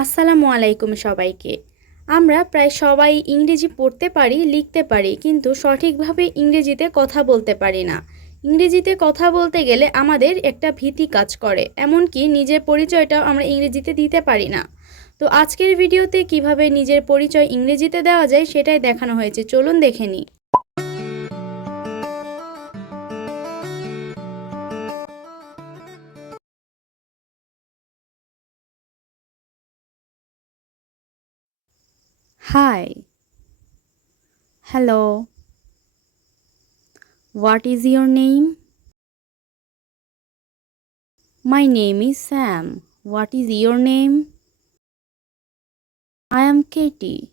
আসসালামু আলাইকুম সবাইকে। আমরা প্রায় সবাই ইংরেজি পড়তে পারি, লিখতে পারি, কিন্তু সঠিকভাবে ইংরেজিতে কথা বলতে পারি না। ইংরেজিতে কথা বলতে গেলে আমাদের একটা ভীতি কাজ করে, এমনকি নিজের পরিচয়টাও আমরা ইংরেজিতে দিতে পারি না। তো আজকের ভিডিওতে কিভাবে নিজের পরিচয় ইংরেজিতে দেওয়া যায় সেটাই দেখানো হয়েছে, চলুন দেখে নিই। Hi, hello, what is your name? My name is Sam. What is your name? I am Katie.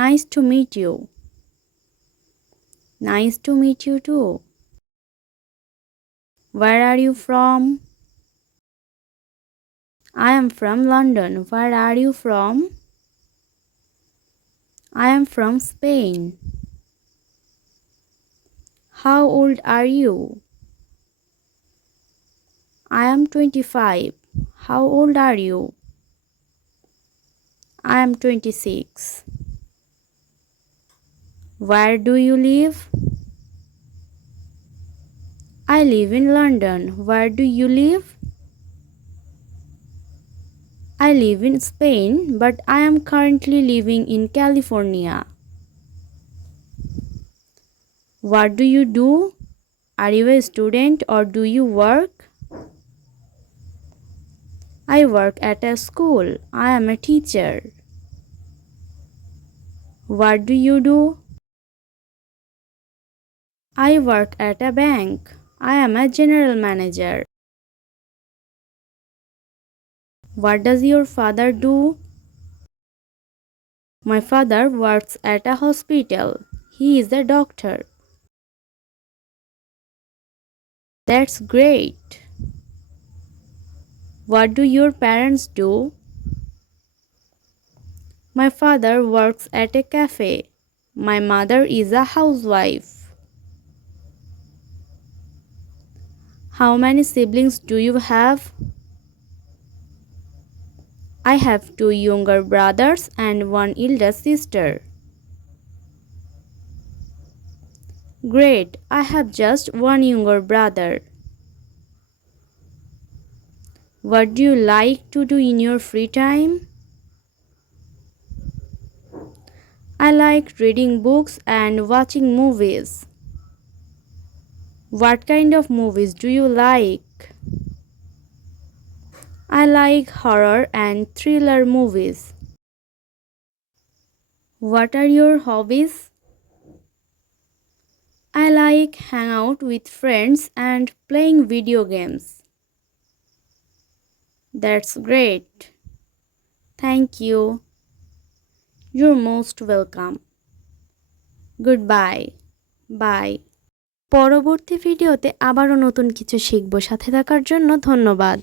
Nice to meet you. Nice to meet you too. Where are you from? I am from London. Where are you from? I am from Spain. How old are you? I am 25. How old are you? I am 26. Where do you live? I live in London. Where do you live? I live in Spain, but I am currently living in California. What do you do? Are you a student or do you work? I work at a school. I am a teacher. What do you do? I work at a bank. I am a general manager. What does your father do? My father works at a hospital. He is a doctor. That's great. What do your parents do? My father works at a cafe. My mother is a housewife. How many siblings do you have? I have 2 younger brothers and 1 elder sister. Great, I have just 1 younger brother. What do you like to do in your free time? I like reading books and watching movies. What kind of movies do you like? I like horror and thriller movies. What are your hobbies? I like hang out with friends and playing video games. That's great. Thank you. You're most welcome. Goodbye. Bye. পরবর্তী ভিডিওতে আবারও নতুন কিছু শিখব। সাথে থাকার জন্য ধন্যবাদ।